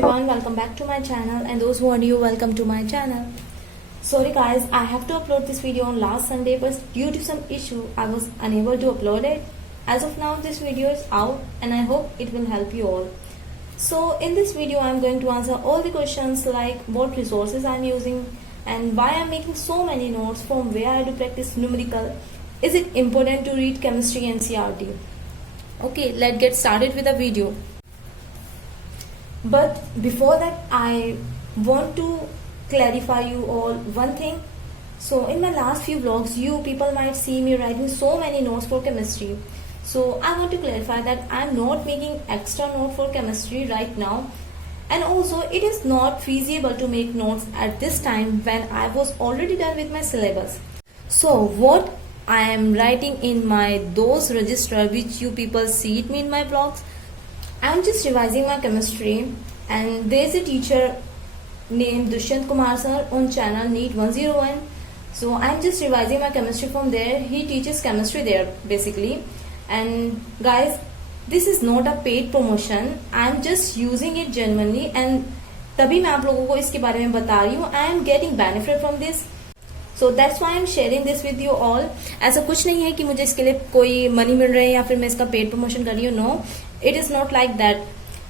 everyone, welcome back to my channel, and those who are new, welcome to my channel. Sorry guys, I have to upload this video on last Sunday, but due to some issue I was unable to upload it. As of now this video is out and I hope it will help you all. So in this video I am going to answer all the questions like what resources I am using and why I am making so many notes, from where I do practice numerical, is it important to read chemistry NCERT. Okay, let's get started with the video. But before that I want to clarify you all one thing. So in my last few vlogs you people might see me writing so many notes for chemistry. So I want to clarify that I am not making extra note for chemistry right now, and also it is not feasible to make notes at this time when I was already done with my syllabus. So what I am writing in my those register which you people see it me in my vlogs, I am just revising my chemistry, and there is a teacher named Dushyant Kumar sir on channel NEET 101. So I am just revising my chemistry from there. He teaches chemistry there basically. And guys, this is not a paid promotion. I am just using it genuinely, and तभी मैं आप लोगों को इसके बारे में बता रही हूँ. I am getting benefit from this. So that's why I am sharing this with you all. ऐसा कुछ नहीं है कि मुझे इसके लिए कोई मनी मिल रही है या फिर मैं इसका पेड प्रमोशन कर रही हूँ. No, it is not like that.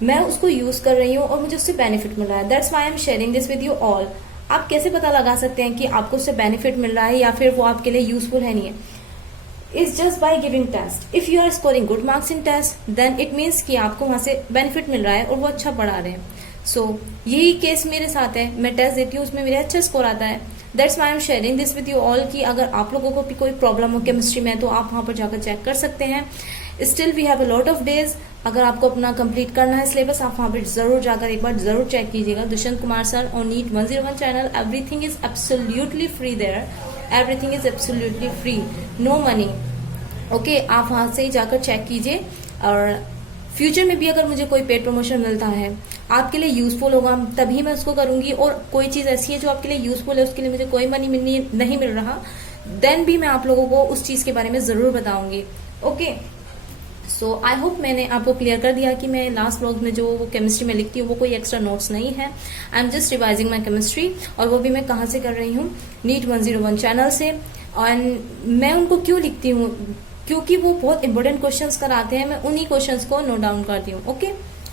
मैं उसको यूज कर रही हूँ और मुझे उससे बेनिफिट मिल रहा है. That's why I am sharing this with you all. आप कैसे पता लगा सकते हैं कि आपको उससे बेनिफिट मिल रहा है या फिर वो आपके लिए यूजफुल है नहीं है? It's just by giving test. If you are scoring good marks in test then it means कि आपको वहां से बेनिफिट मिल रहा है और वो अच्छा पढ़ा रहे हैं. सो यही केस मेरे साथ है. मैं टेस्ट देती हूँ, उसमें मेरे अच्छा स्कोर आता है. That's why I am sharing this with you all कि अगर आप लोगों को भी कोई प्रॉब्लम हो केमिस्ट्री में तो आप वहां पर जाकर चेक कर सकते हैं. Still we have a lot of days. अगर आपको अपना कंप्लीट करना है सिलेबस, आप वहां पर जरूर जाकर एक बार जरूर चेक कीजिएगा. Dushyant Kumar sir on NEET 101 channel. Everything is absolutely free there. Everything is absolutely free, no money. Okay, आप वहां से ही जाकर चेक कीजिए. और फ्यूचर में भी अगर मुझे कोई पेड प्रमोशन मिलता है, आपके लिए यूजफुल होगा, तभी मैं उसको करूंगी. और कोई चीज ऐसी है जो आपके लिए यूजफुल है, उसके लिए मुझे कोई मनी नहीं मिल रहा, देन भी मैं आप लोगों को उस चीज के बारे में जरूर बताऊंगी. ओके, सो आई होप मैंने आपको क्लियर कर दिया कि मैं लास्ट व्लॉग में जो केमिस्ट्री में लिखती हूँ वो कोई एक्स्ट्रा नोट्स नहीं है. I am just revising my chemistry, और वो भी मैं कहाँ से कर रही हूँ? NEET 101 चैनल से. और मैं उनको क्यों लिखती हूँ? क्योंकि वो बहुत इंपॉर्टेंट क्वेश्चंस कराते हैं. मैं उन्हीं क्वेश्चंस को नोट डाउन करती हूँ. ओके,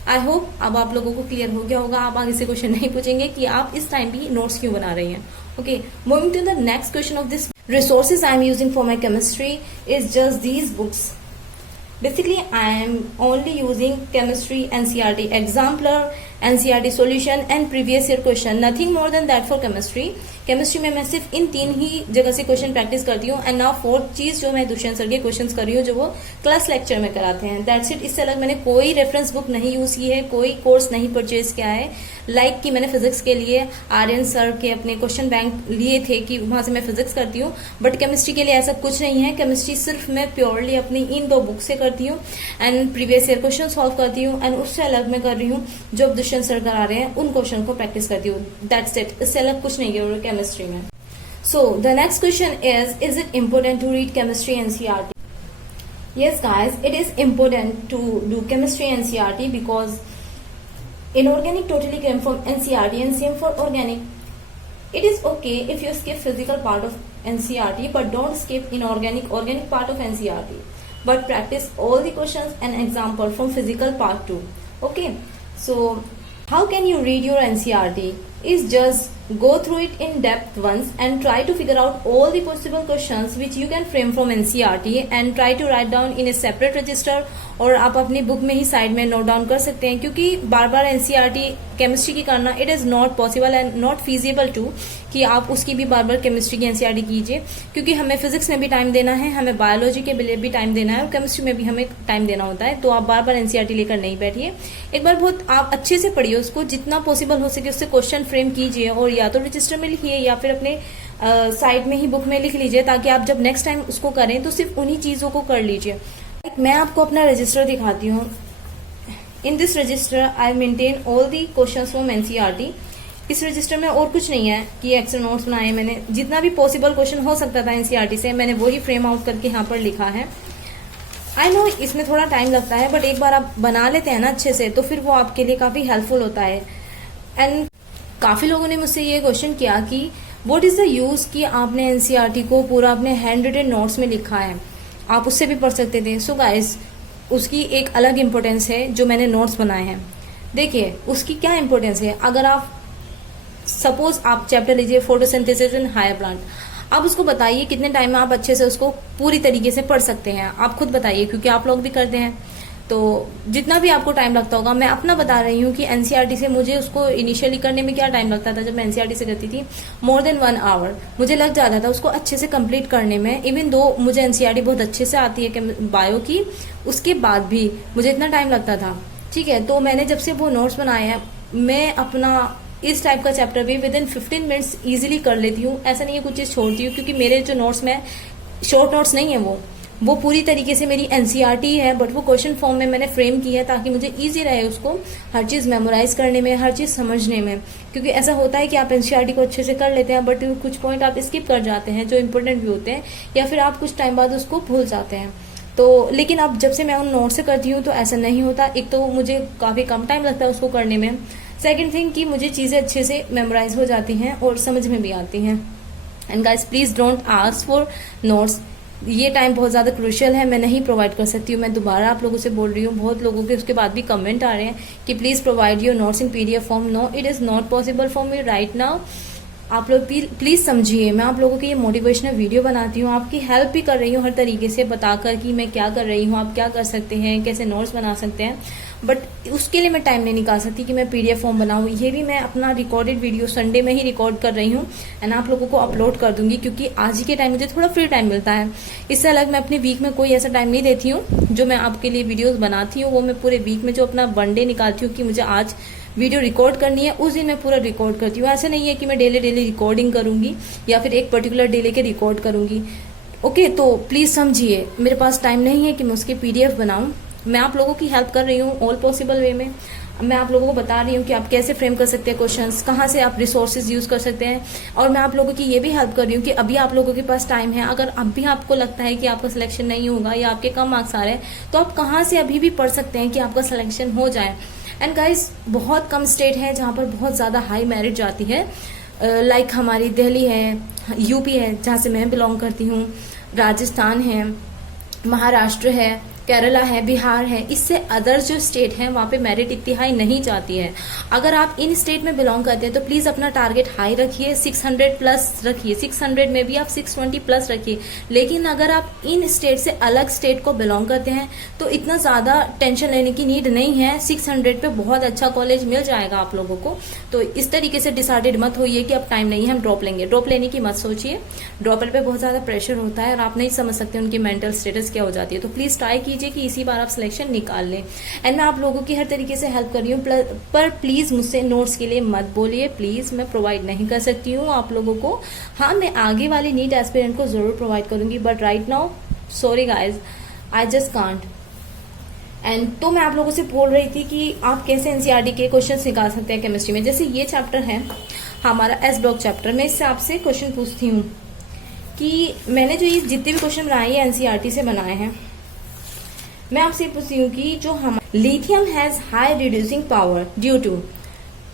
आई होप अब आप लोगों को क्लियर हो गया होगा. आप आगे से क्वेश्चन नहीं पूछेंगे कि आप इस टाइम भी नोट्स क्यों बना रही हैं. Okay, moving to the next question of this resources I am using for my chemistry is just these books. Basically I am only using chemistry NCERT exemplar, NCERT solution and previous year question, nothing more than that for chemistry. Chemistry में मैं सिर्फ इन 3 ही जगह से question practice करती हूँ. And now 4th चीज जो मैं दुष्यंत सर के क्वेश्चंस कर रही हूँ जो वो क्लास लेक्चर में कराते हैं. That's it. इससे अलग मैंने कोई रेफरेंस बुक नहीं यूज की है, कोई कोर्स नहीं परचेज किया है. लाइक कि मैंने फिजिक्स के लिए आर्यन सर के अपने क्वेश्चन बैंक लिए थे कि वहां से मैं फिजिक्स करती हूँ, बट केमिस्ट्री के लिए ऐसा कुछ नहीं है. केमिस्ट्री सिर्फ मैं प्योरली अपनी इन 2 बुक से करती हूँ and previous year question solve करती हूँ. एंड उससे अलग मैं कर रही हूँ जो दुष्यंत सर करा रहे हैं उन क्वेश्चन को प्रैक्टिस करती हूँ. That's it. इससे अलग कुछ नहीं है केमिस्ट्री में. So the next question is it important to read chemistry NCERT? Yes guys, it is important to do chemistry NCERT because inorganic totally came from NCERT and same for organic. It is okay if you skip physical part of NCERT, but don't skip organic part of NCERT. But practice all the questions and example from physical part too. Okay, so how can you read your NCERT? Is just go through it in depth once and try to figure out all the possible questions which you can frame from NCERT and try to write down in a separate register. और आप अपनी book में ही side में note down कर सकते हैं, क्योंकि बार बार NCERT chemistry की करना it is not possible and not feasible to कि आप उसकी भी बार बार केमिस्ट्री की NCERT कीजिए, क्योंकि हमें फिजिक्स में भी टाइम देना है, हमें बायोलॉजी के लिए भी टाइम देना है और केमिस्ट्री में भी हमें टाइम देना होता है. तो आप बार बार NCERT लेकर नहीं बैठिए. एक बार बहुत आप अच्छे से पढ़िए उसको, जितना पॉसिबल हो सके उससे क्वेश्चन फ्रेम कीजिए और या तो रजिस्टर में लिखिए या फिर अपने साइड में ही बुक में लिख लीजिए, ताकि आप जब नेक्स्ट टाइम उसको करें तो सिर्फ उन्हीं चीजों को कर लीजिए. मैं आपको अपना रजिस्टर दिखाती हूँ. In this register I maintain all the questions from NCERT. इस रजिस्टर में और कुछ नहीं है कि एक्स्ट्रा नोट्स बनाए. मैंने जितना भी पॉसिबल क्वेश्चन हो सकता था NCERT से मैंने वही फ्रेम आउट करके यहाँ पर लिखा है. आई नो इसमें थोड़ा टाइम लगता है, बट एक बार आप बना लेते हैं ना अच्छे से तो फिर वो आपके लिए काफी हेल्पफुल होता है. एंड काफी लोगों ने मुझसे ये क्वेश्चन किया कि व्हाट इज द यूज कि आपने एनसीईआरटी को पूरा अपने हैंड रिटन नोट्स में लिखा है, आप उससे भी पढ़ सकते थे। सो गाइस, उसकी एक अलग इम्पोर्टेंस है जो मैंने नोट्स बनाए हैं। देखिए उसकी क्या इम्पोर्टेंस है। अगर आप सपोज आप चैप्टर लीजिए फोटोसिंथेसिस इन हायर प्लांट, आप उसको बताइए कितने टाइम में आप अच्छे से उसको पूरी तरीके से पढ़ सकते हैं। आप खुद बताइए, क्योंकि आप लोग भी करते हैं, तो जितना भी आपको टाइम लगता होगा। मैं अपना बता रही हूँ कि एनसीईआरटी से मुझे उसको इनिशियली करने में क्या टाइम लगता था। जब मैं एनसीईआरटी से करती थी मोर देन 1 आवर मुझे लग जाता था उसको अच्छे से कंप्लीट करने में। इवन दो मुझे एनसीईआरटी बहुत अच्छे से आती है बायो की, उसके बाद भी मुझे इतना टाइम लगता था। ठीक है, तो मैंने जब से वो नोट्स बनाए हैं, मैं अपना इस टाइप का चैप्टर भी विद इन 15 मिनट्स इजीली कर लेती हूँ। ऐसा नहीं है कुछ चीज छोड़ती हूँ, क्योंकि मेरे जो नोट्स में शॉर्ट नोट्स नहीं है, वो पूरी तरीके से मेरी एनसीईआरटी है, बट वो क्वेश्चन फॉर्म में मैंने फ्रेम की है ताकि मुझे इजी रहे उसको हर चीज मेमोराइज करने में, हर चीज समझने में। क्योंकि ऐसा होता है कि आप एनसीईआरटी को अच्छे से कर लेते हैं, बट कुछ पॉइंट आप स्किप कर जाते हैं जो इंपॉर्टेंट भी होते हैं, या फिर आप कुछ टाइम बाद उसको भूल जाते हैं। तो लेकिन अब जब से मैं उन नोट से करती हूँ तो ऐसा नहीं होता। एक तो मुझे काफी कम टाइम लगता है उसको करने में, सेकेंड थिंग कि मुझे चीजें अच्छे से मेमोराइज हो जाती हैं और समझ में भी आती हैं। And guys please don't ask for notes, ये टाइम बहुत ज्यादा क्रूशियल है, मैं नहीं प्रोवाइड कर सकती हूँ। मैं दोबारा आप लोगों से बोल रही हूँ, बहुत लोगों के उसके बाद भी कमेंट आ रहे हैं कि please provide your notes in PDF form. No, it is not possible for me right now. आप लोग प्लीज समझिए, मैं आप लोगों की ये मोटिवेशनल वीडियो बनाती हूँ, आपकी हेल्प भी कर रही हूँ हर तरीके से बताकर कि मैं क्या कर रही हूँ, आप क्या कर सकते हैं, कैसे नोट्स बना सकते हैं। बट उसके लिए मैं टाइम नहीं निकाल सकती कि मैं पीडीएफ फॉर्म बनाऊँ। ये भी मैं अपना रिकॉर्डेड वीडियो संडे में ही रिकॉर्ड कर रही हूँ एंड आप लोगों को अपलोड कर दूंगी, क्योंकि आज ही के टाइम मुझे थोड़ा फ्री टाइम मिलता है। इससे अलग मैं अपने वीक में कोई ऐसा टाइम नहीं देती हूँ। जो मैं आपके लिए वीडियोज बनाती हूँ वो मैं पूरे वीक में जो अपना वन डे निकालती हूँ कि मुझे आज वीडियो रिकॉर्ड करनी है, उस दिन मैं पूरा रिकॉर्ड करती हूँ। ऐसा नहीं है कि मैं डेली रिकॉर्डिंग करूंगी या फिर एक पर्टिकुलर डे लेके रिकॉर्ड करूंगी। ओके, तो प्लीज समझिए, मेरे पास टाइम नहीं है कि मैं उसके पीडीएफ बनाऊं। मैं आप लोगों की हेल्प कर रही हूँ ऑल पॉसिबल वे में। मैं आप लोगों को बता रही हूँ कि आप कैसे फ्रेम कर सकते हैं क्वेश्चंस, कहाँ से आप रिसोर्सेज यूज कर सकते हैं। और मैं आप लोगों की ये भी हेल्प कर रही हूँ कि अभी आप लोगों के पास टाइम है, अगर अब भी आपको लगता है कि आपका सिलेक्शन नहीं होगा या आपके कम मार्क्स आ रहे हैं, तो आप कहाँ से अभी भी पढ़ सकते हैं कि आपका सिलेक्शन हो जाए। एंड गाइज, बहुत कम स्टेट है जहाँ पर बहुत ज्यादा हाई मेरिट जाती है। लाइक हमारी दिल्ली है, यूपी है जहाँ से मैं बिलोंग करती हूँ, राजस्थान है, महाराष्ट्र है, केरला है, बिहार है। इससे अदर जो स्टेट है वहाँ पे मेरिट इतनी हाई नहीं जाती है। अगर आप इन स्टेट में बिलोंग करते हैं तो प्लीज अपना टारगेट हाई रखिए, 600 प्लस रखिए। 600 में भी आप 620 प्लस रखिए। लेकिन अगर आप इन स्टेट से अलग स्टेट को बिलोंग करते हैं तो इतना ज्यादा टेंशन लेने की नीड नहीं है। 600 पे बहुत अच्छा कॉलेज मिल जाएगा आप लोगों को। तो इस तरीके से डिसाइडेड मत होइए कि अब टाइम नहीं है हम ड्रॉप लेंगे। ड्रॉप लेने की मत सोचिए, ड्रॉपर पे बहुत ज्यादा प्रेशर होता है और आप नहीं समझ सकते उनकी मेंटल स्टेटस क्या हो जाती है। तो प्लीज ट्राई कीजिए कि इसी बार आप सिलेक्शन निकाल लें। एंड मैं आप लोगों की हर तरीके से हेल्प कर रही हूँ, पर प्लीज मुझसे नोट्स के लिए मत बोलिए। प्लीज, मैं प्रोवाइड नहीं कर सकती हूँ आप लोगों को। हाँ, मैं आगे वाली नीट एस्पिरेंट को जरूर प्रोवाइड करूंगी, but right now sorry guys, I just can't. And तो मैं आप लोगों से बोल रही थी कि आप कैसे एनसीईआरटी के क्वेश्चन निकाल सकते हैं केमिस्ट्री में। जैसे ये चैप्टर है हमारा एस ब्लॉक चैप्टर, मैं इससे आपसे क्वेश्चन पूछती हूँ कि मैंने जो ये जितने भी क्वेश्चन बनाए हैं एनसीईआरटी से बनाए हैं, मैं आपसे पूछती हूँ कि जो हम lithium has high reducing power due to,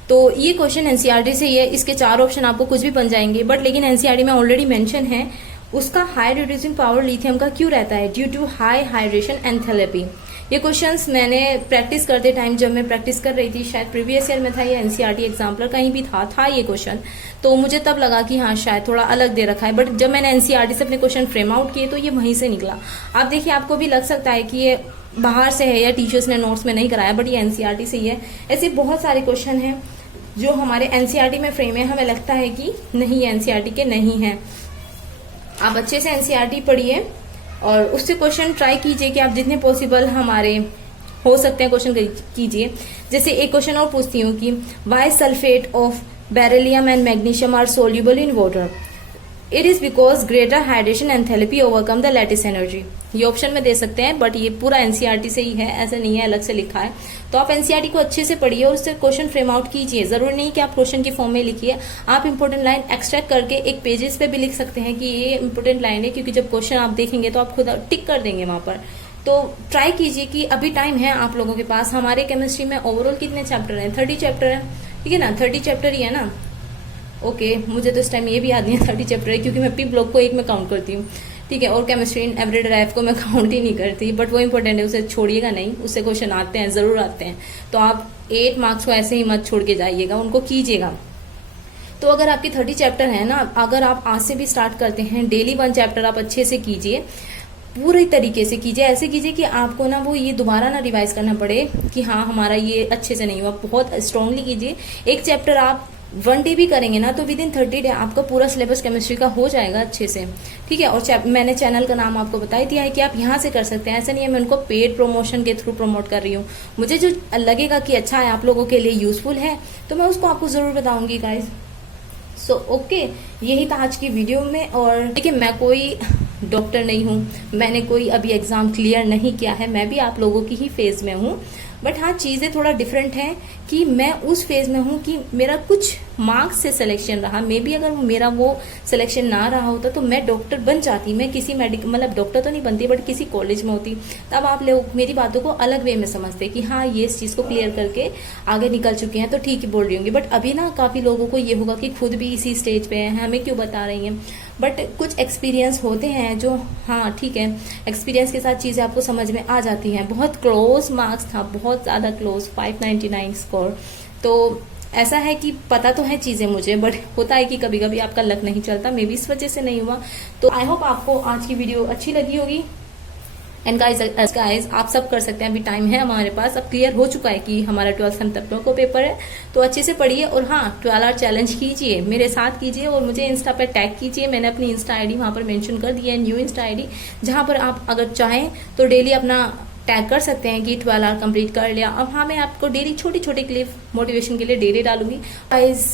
तो ये क्वेश्चन एनसीईआरटी से ही है। इसके 4 ऑप्शन आपको कुछ भी बन जाएंगे, बट लेकिन एनसीईआरटी में ऑलरेडी मेंशन है उसका हाई रिड्यूसिंग पावर लिथियम का क्यों रहता है, due to high hydration enthalpy. ये क्वेश्चंस मैंने प्रैक्टिस करते टाइम, जब मैं प्रैक्टिस कर रही थी, शायद प्रीवियस ईयर में था या एनसीईआरटी एग्जाम्पलर कहीं भी था ये क्वेश्चन, तो मुझे तब लगा कि हाँ शायद थोड़ा अलग दे रखा है। बट जब मैंने एनसीईआरटी से अपने क्वेश्चन फ्रेम आउट किए तो ये वहीं से निकला। आप देखिए, आपको भी लग सकता है कि ये बाहर से है या टीचर्स ने नोट्स में नहीं कराया, बट ये एनसीईआरटी से ही है। ऐसे बहुत सारे क्वेश्चन हैं जो हमारे एनसीईआरटी में फ्रेम है, हमें लगता है कि नहीं एनसीईआरटी के नहीं है। आप अच्छे से एनसीईआरटी पढ़िए और उससे क्वेश्चन ट्राई कीजिए कि आप जितने पॉसिबल हमारे हो सकते हैं क्वेश्चन कीजिए। जैसे एक क्वेश्चन और पूछती हूँ कि why sulphate of beryllium and magnesium are soluble in water, it is because greater hydration enthalpy overcome the lattice energy. ये ऑप्शन में दे सकते हैं, बट ये पूरा एनसीईआरटी से ही है, ऐसा नहीं है अलग से लिखा है। तो आप एनसीईआरटी को अच्छे से पढ़िए और उससे क्वेश्चन फ्रेम आउट कीजिए। जरूरी नहीं कि आप क्वेश्चन की फॉर्म में लिखिए, आप इंपोर्टेंट लाइन एक्सट्रैक्ट करके एक पेजेस पे भी लिख सकते हैं कि ये इंपोर्टेंट लाइन है, क्योंकि जब क्वेश्चन आप देखेंगे तो आप खुद टिक कर देंगे वहां पर। तो ट्राई कीजिए कि अभी टाइम है आप लोगों के पास। हमारे केमिस्ट्री में ओवरऑल कितने चैप्टर हैं, 30 चैप्टर हैं। ठीक है ना, 30 चैप्टर ही है ना। ओके, मुझे तो इस टाइम ये भी याद नहीं है 30 चैप्टर है, क्योंकि मैं पी ब्लॉक को एक में काउंट करती हूँ, ठीक है। और केमिस्ट्री इन एवरीडे लाइफ को मैं काउंट ही नहीं करती, बट वो इंपॉर्टेंट है, उसे छोड़िएगा नहीं, उससे क्वेश्चन आते हैं, जरूर आते हैं। तो आप 8 मार्क्स को ऐसे ही मत छोड़ के जाइएगा, उनको कीजिएगा। तो अगर आपकी 30 चैप्टर है ना, अगर आप आज से भी स्टार्ट करते हैं, डेली 1 चैप्टर आप अच्छे से कीजिए, पूरी तरीके से कीजिए। ऐसे कीजिए कि आपको ना वो ये दोबारा ना रिवाइज करना पड़े कि हाँ हमारा ये अच्छे से नहीं हुआ। बहुत स्ट्रांगली कीजिए। एक चैप्टर आप 1 डे भी करेंगे ना, तो विद इन 30 डे आपका पूरा सिलेबस केमिस्ट्री का हो जाएगा अच्छे से, ठीक है। और मैंने चैनल का नाम आपको बता ही दिया है कि आप यहाँ से कर सकते हैं। ऐसा नहीं है मैं उनको पेड प्रमोशन के थ्रू प्रमोट कर रही हूँ। मुझे जो लगेगा कि अच्छा है, आप लोगों के लिए यूजफुल है, तो मैं उसको आपको जरूर बताऊंगी गाइज। सो ओके, यही था आज की वीडियो में। और देखिए, मैं कोई डॉक्टर नहीं हूँ, मैंने कोई अभी एग्जाम क्लियर नहीं किया है, मैं भी आप लोगों की ही फेज में हूँ। बट हाँ, चीज़ें थोड़ा डिफरेंट हैं कि मैं उस फेज में हूँ कि मेरा कुछ मार्क्स से सिलेक्शन रहा। मे बी अगर मेरा वो सिलेक्शन ना रहा होता तो मैं डॉक्टर बन जाती, मैं किसी मेडिकल मतलब डॉक्टर तो नहीं बनती, बट किसी कॉलेज में होती। तब आप लोग मेरी बातों को अलग वे में समझते कि हाँ ये इस चीज़ को क्लियर करके आगे निकल चुके हैं, तो ठीक ही बोल रही होंगी। बट अभी ना काफ़ी लोगों को ये होगा कि खुद भी इसी स्टेज पे हैं, हमें क्यों बता रही हैं। बट कुछ एक्सपीरियंस होते हैं जो, हाँ ठीक है, एक्सपीरियंस के साथ चीज़ें आपको समझ में आ जाती हैं। बहुत क्लोज मार्क्स था, बहुत ज़्यादा क्लोज, 599 स्कोर। तो ऐसा है कि पता तो है चीज़ें मुझे, बट होता है कि कभी कभी आपका लक नहीं चलता, मे बी इस वजह से नहीं हुआ। तो आई होप आपको आज की वीडियो अच्छी लगी होगी। एंड गाइज आप सब कर सकते हैं, अभी टाइम है हमारे पास। अब क्लियर हो चुका है कि हमारा 12th सेम तक को पेपर है, तो अच्छे से पढ़िए। और हाँ, 12 आवर चैलेंज कीजिए, मेरे साथ कीजिए, और मुझे इंस्टा पे टैग कीजिए। मैंने अपनी इंस्टा आईडी वहां पर मेंशन कर दी है, न्यू इंस्टा आईडी, जहां पर आप अगर चाहें तो डेली अपना टैग कर सकते हैं कि 12 आवर कंप्लीट कर लिया। अब हाँ, मैं आपको डेली छोटी छोटी क्लिप मोटिवेशन के लिए डेली डालूंगी गाइज।